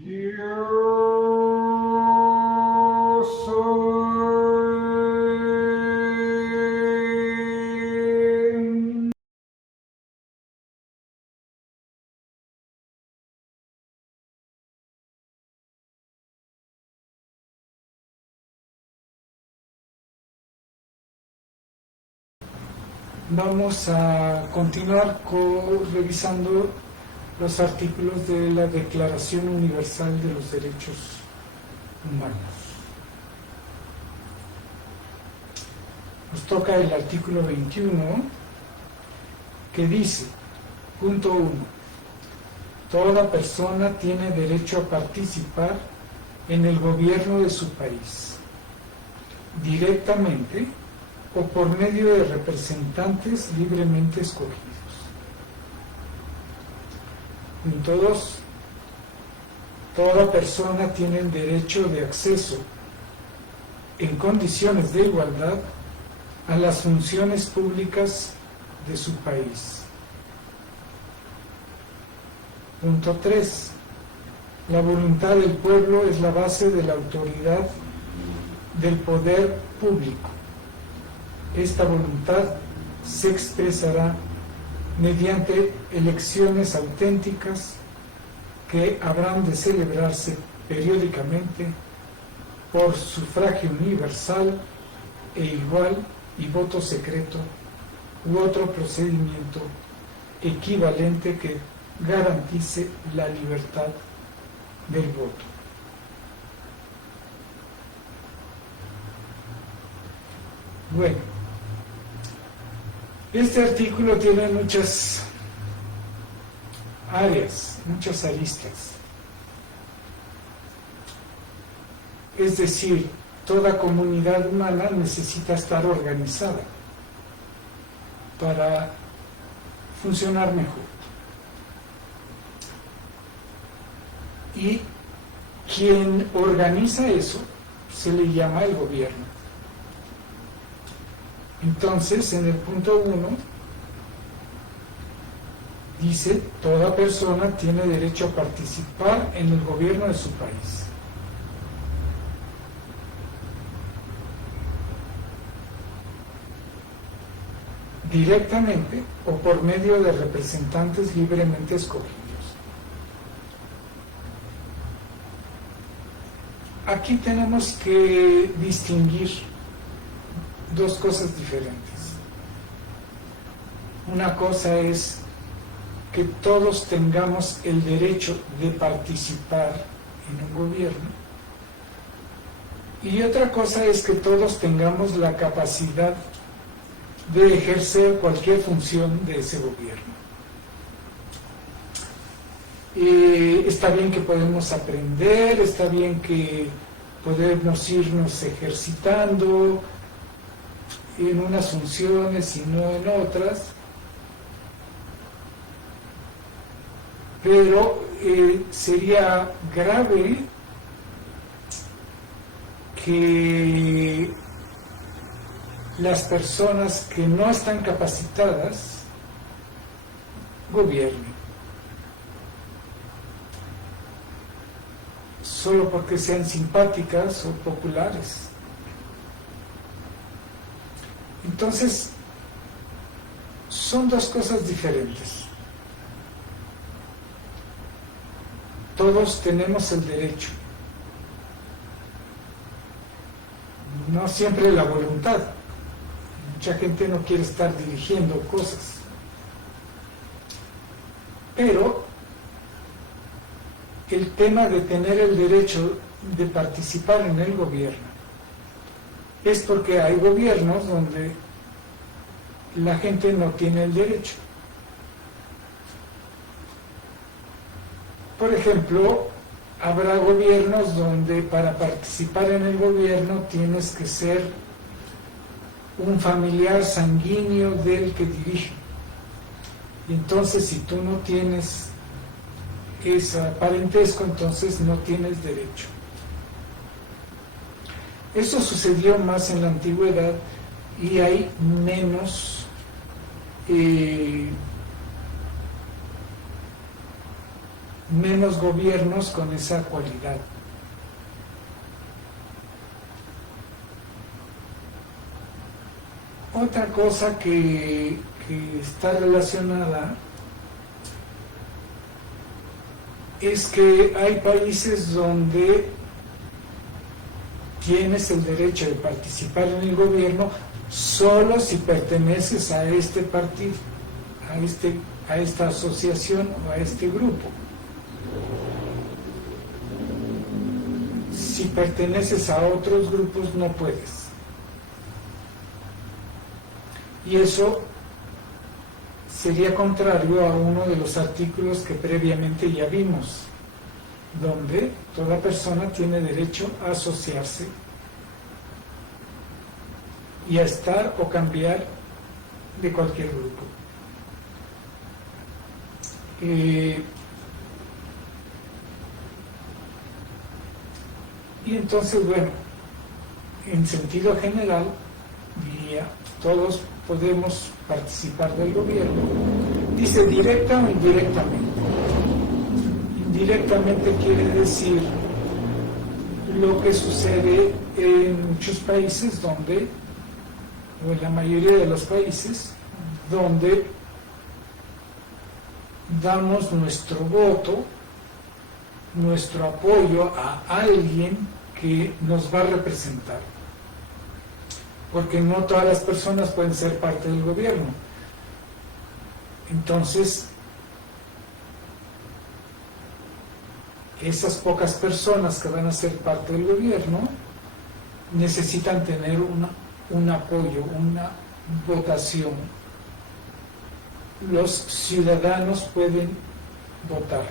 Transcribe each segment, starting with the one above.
Yo soy. Vamos a continuar revisando los artículos de la Declaración Universal de los Derechos Humanos. Nos toca el artículo 21, que dice, punto 1, toda persona tiene derecho a participar en el gobierno de su país, directamente o por medio de representantes libremente escogidos. Punto 2. Toda persona tiene el derecho de acceso en condiciones de igualdad a las funciones públicas de su país. Punto 3. La voluntad del pueblo es la base de la autoridad del poder público. Esta voluntad se expresará mediante elecciones auténticas que habrán de celebrarse periódicamente por sufragio universal e igual y voto secreto u otro procedimiento equivalente que garantice la libertad del voto. Bueno, este artículo tiene muchas áreas, muchas aristas. Es decir, toda comunidad humana necesita estar organizada para funcionar mejor. Y quien organiza eso se le llama el gobierno. Entonces, en el punto 1, dice, toda persona tiene derecho a participar en el gobierno de su país. Directamente o por medio de representantes libremente escogidos. Aquí tenemos que distinguir dos cosas diferentes. Una cosa es que todos tengamos el derecho de participar en un gobierno, y otra cosa es que todos tengamos la capacidad de ejercer cualquier función de ese gobierno. Está bien que podemos aprender, está bien que podemos irnos ejercitando en unas funciones y no en otras, pero sería grave que las personas que no están capacitadas gobiernen, solo porque sean simpáticas o populares. Entonces, son dos cosas diferentes. Todos tenemos el derecho, no siempre la voluntad. Mucha gente no quiere estar dirigiendo cosas, pero el tema de tener el derecho de participar en el gobierno es porque hay gobiernos donde la gente no tiene el derecho. Por ejemplo, habrá gobiernos donde para participar en el gobierno tienes que ser un familiar sanguíneo del que dirige. Y entonces, si tú no tienes ese parentesco, entonces no tienes derecho. Eso sucedió más en la antigüedad y hay menos menos gobiernos con esa cualidad. Otra cosa que está relacionada es que hay países donde tienes el derecho de participar en el gobierno solo si perteneces a este partido, a esta asociación o a este grupo. Si perteneces a otros grupos no puedes. Y eso sería contrario a uno de los artículos que previamente ya vimos, donde toda persona tiene derecho a asociarse y a estar o cambiar de cualquier grupo. Y entonces, bueno, en sentido general, diría, todos podemos participar del gobierno. Dice directa o indirectamente. Indirectamente quiere decir lo que sucede en muchos países donde, o en la mayoría de los países, donde damos nuestro voto, nuestro apoyo a alguien que nos va a representar. Porque no todas las personas pueden ser parte del gobierno. Entonces, esas pocas personas que van a ser parte del gobierno necesitan tener un apoyo, una votación. Los ciudadanos pueden votar.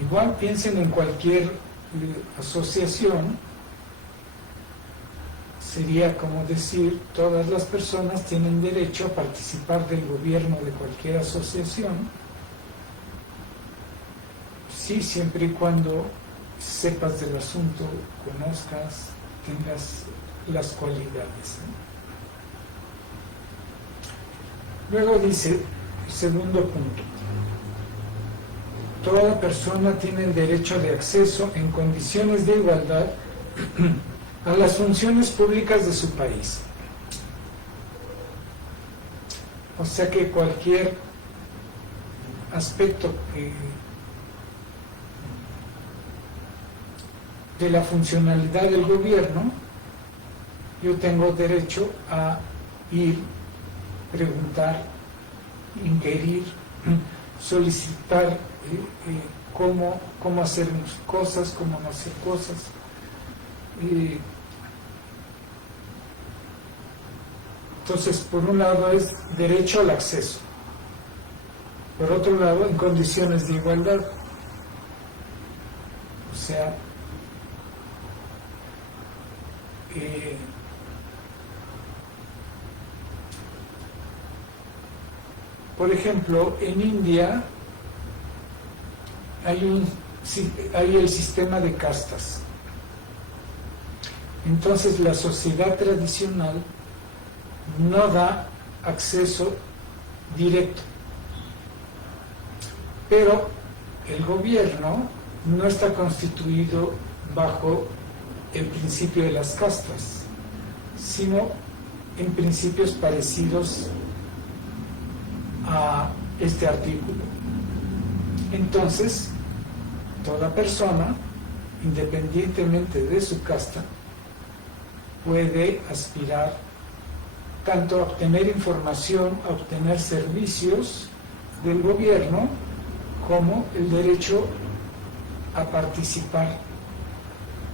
Igual piensen en cualquier asociación, sería como decir, todas las personas tienen derecho a participar del gobierno de cualquier asociación, sí, siempre y cuando sepas del asunto, conozcas, tengas las cualidades. Luego dice, segundo punto, toda persona tiene el derecho de acceso en condiciones de igualdad a las funciones públicas de su país. O sea que cualquier aspecto de la funcionalidad del gobierno, yo tengo derecho a ir, preguntar, inquirir, solicitar cómo hacer cosas, cómo no hacer cosas. Entonces, por un lado es derecho al acceso, por otro lado, en condiciones de igualdad. O sea, por ejemplo, en India hay el sistema de castas. Entonces la sociedad tradicional no da acceso directo, pero el gobierno no está constituido bajo el principio de las castas, sino en principios parecidos a este artículo. Entonces, toda persona, independientemente de su casta, puede aspirar tanto a obtener información, a obtener servicios del gobierno, como el derecho a participar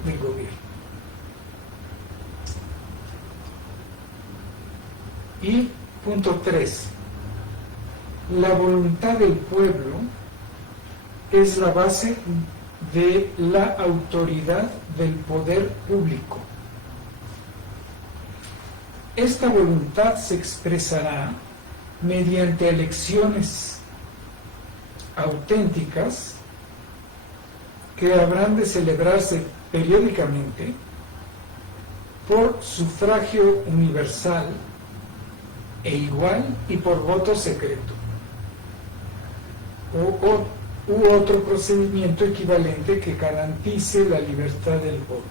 del gobierno. Y punto 3. La voluntad del pueblo es la base de la autoridad del poder público. Esta voluntad se expresará mediante elecciones auténticas que habrán de celebrarse periódicamente por sufragio universal e igual y por voto secreto, u otro procedimiento equivalente que garantice la libertad del voto.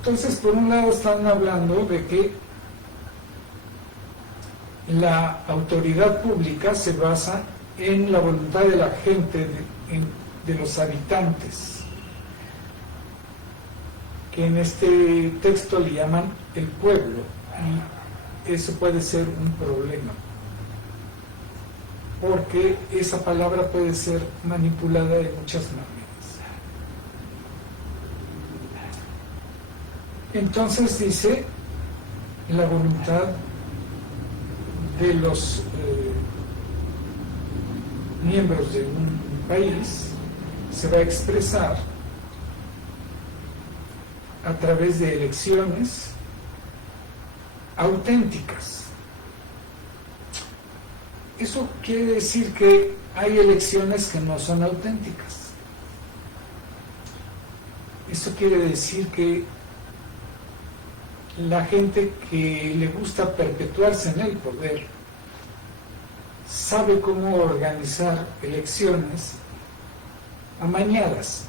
Entonces, por un lado están hablando de que la autoridad pública se basa en la voluntad de la gente, de los habitantes, que en este texto le llaman el pueblo, y eso puede ser un problema, porque esa palabra puede ser manipulada de muchas maneras. Entonces dice, la voluntad de los miembros de un país se va a expresar a través de elecciones auténticas. Eso quiere decir que hay elecciones que no son auténticas. Eso quiere decir que la gente que le gusta perpetuarse en el poder sabe cómo organizar elecciones amañadas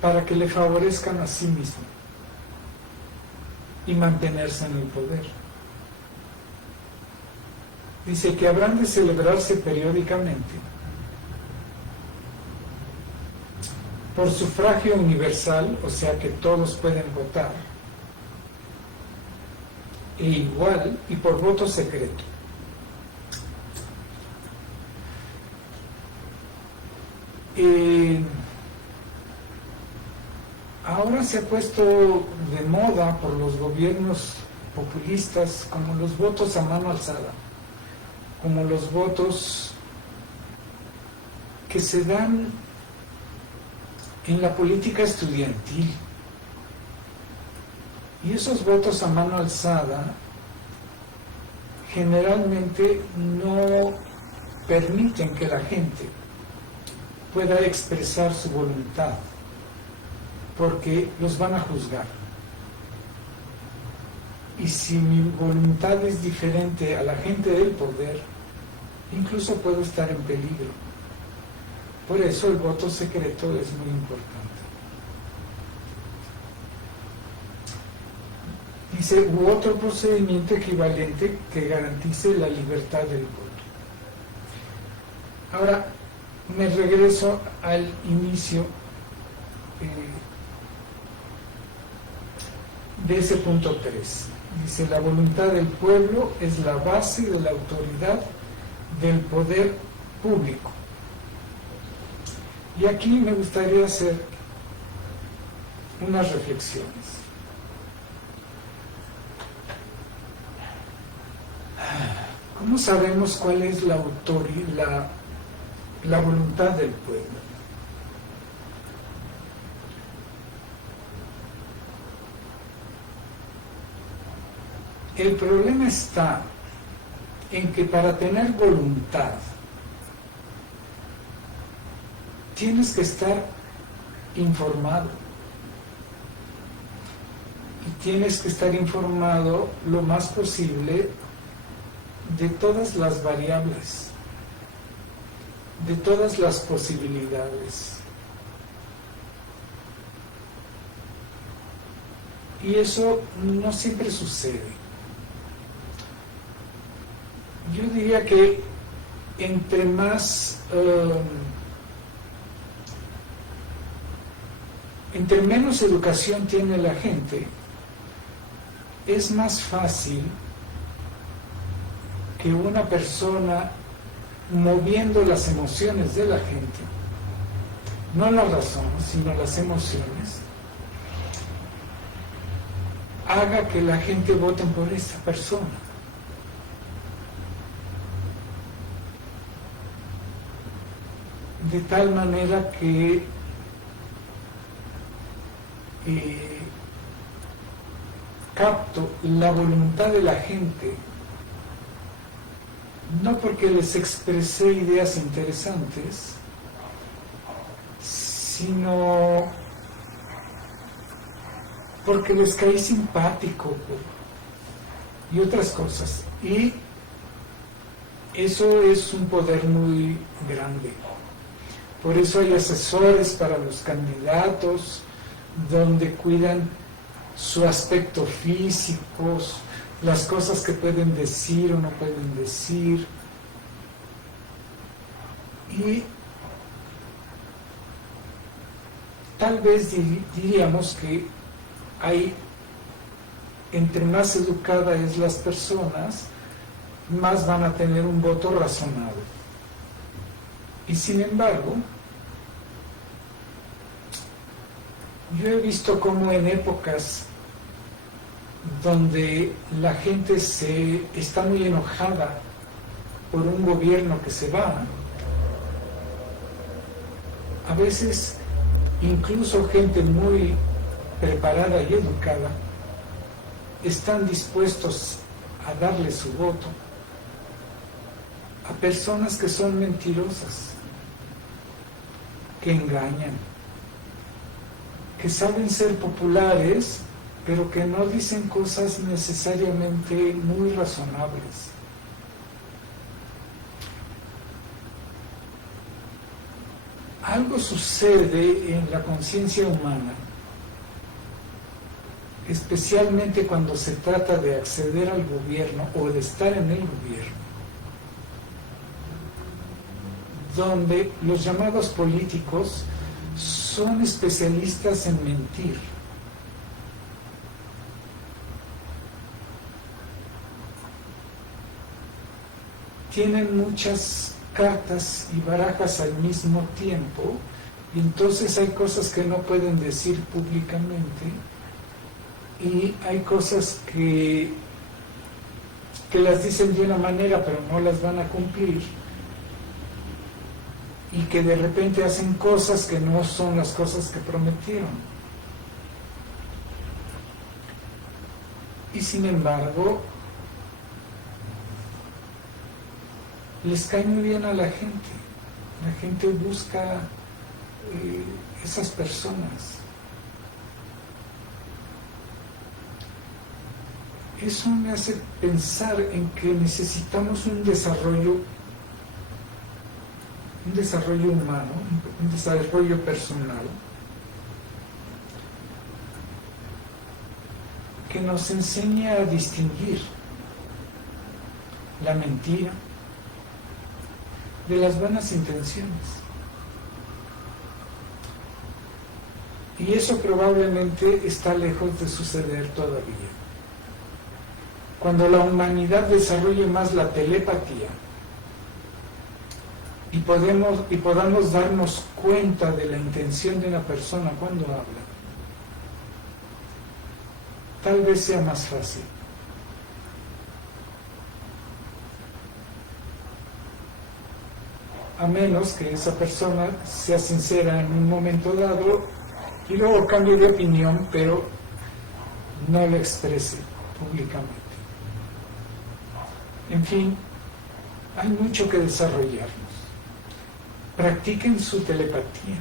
para que le favorezcan a sí mismo y mantenerse en el poder. Dice que habrán de celebrarse periódicamente por sufragio universal, o sea que todos pueden votar, e igual y por voto secreto. Ahora se ha puesto de moda por los gobiernos populistas como los votos a mano alzada, como los votos que se dan en la política estudiantil. Y esos votos a mano alzada generalmente no permiten que la gente pueda expresar su voluntad, porque los van a juzgar. Y si mi voluntad es diferente a la gente del poder, incluso puedo estar en peligro. Por eso el voto secreto es muy importante. Dice, u otro procedimiento equivalente que garantice la libertad del voto. Ahora, me regreso al inicio de ese punto 3. Dice, la voluntad del pueblo es la base de la autoridad del poder público. Y aquí me gustaría hacer unas reflexiones. ¿Cómo sabemos cuál es la voluntad del pueblo? El problema está en que para tener voluntad tienes que estar informado. Y tienes que estar informado lo más posible de todas las variables, de todas las posibilidades. Y eso no siempre sucede. Yo diría que entre menos educación tiene la gente, es más fácil que una persona, moviendo las emociones de la gente, no la razón, sino las emociones, haga que la gente vote por esta persona. De tal manera que capto la voluntad de la gente, no porque les expresé ideas interesantes, sino porque les caí simpático y otras cosas. Y eso es un poder muy grande. Por eso hay asesores para los candidatos, donde cuidan su aspecto físico, las cosas que pueden decir o no pueden decir. Y tal vez diríamos que hay, entre más educada es las personas, más van a tener un voto razonado. Y sin embargo, yo he visto cómo en épocas donde la gente está muy enojada por un gobierno que se va, a veces incluso gente muy preparada y educada están dispuestos a darle su voto a personas que son mentirosas, que engañan, que saben ser populares, pero que no dicen cosas necesariamente muy razonables. Algo sucede en la conciencia humana, especialmente cuando se trata de acceder al gobierno o de estar en el gobierno, donde los llamados políticos son especialistas en mentir. Tienen muchas cartas y barajas al mismo tiempo, y entonces hay cosas que no pueden decir públicamente, y hay cosas que las dicen de una manera pero no las van a cumplir, y que de repente hacen cosas que no son las cosas que prometieron. Y sin embargo, les cae muy bien a la gente. La gente busca esas personas. Eso me hace pensar en que necesitamos un desarrollo humano, un desarrollo personal, que nos enseñe a distinguir la mentira de las buenas intenciones. Y eso probablemente está lejos de suceder todavía. Cuando la humanidad desarrolle más la telepatía y podamos darnos cuenta de la intención de una persona cuando habla, tal vez sea más fácil. A menos que esa persona sea sincera en un momento dado y luego cambie de opinión, pero no lo exprese públicamente. En fin, hay mucho que desarrollarnos. Practiquen su telepatía.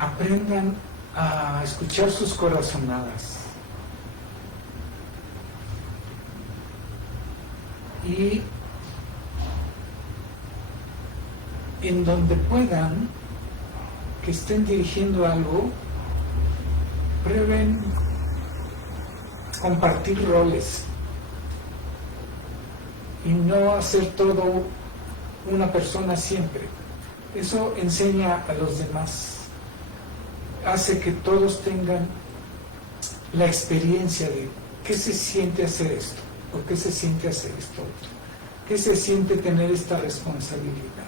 Aprendan a escuchar sus corazonadas. Y en donde puedan, que estén dirigiendo algo, prueben compartir roles y no hacer todo una persona siempre. Eso enseña a los demás, hace que todos tengan la experiencia de qué se siente hacer esto, o qué se siente hacer esto otro, qué se siente tener esta responsabilidad.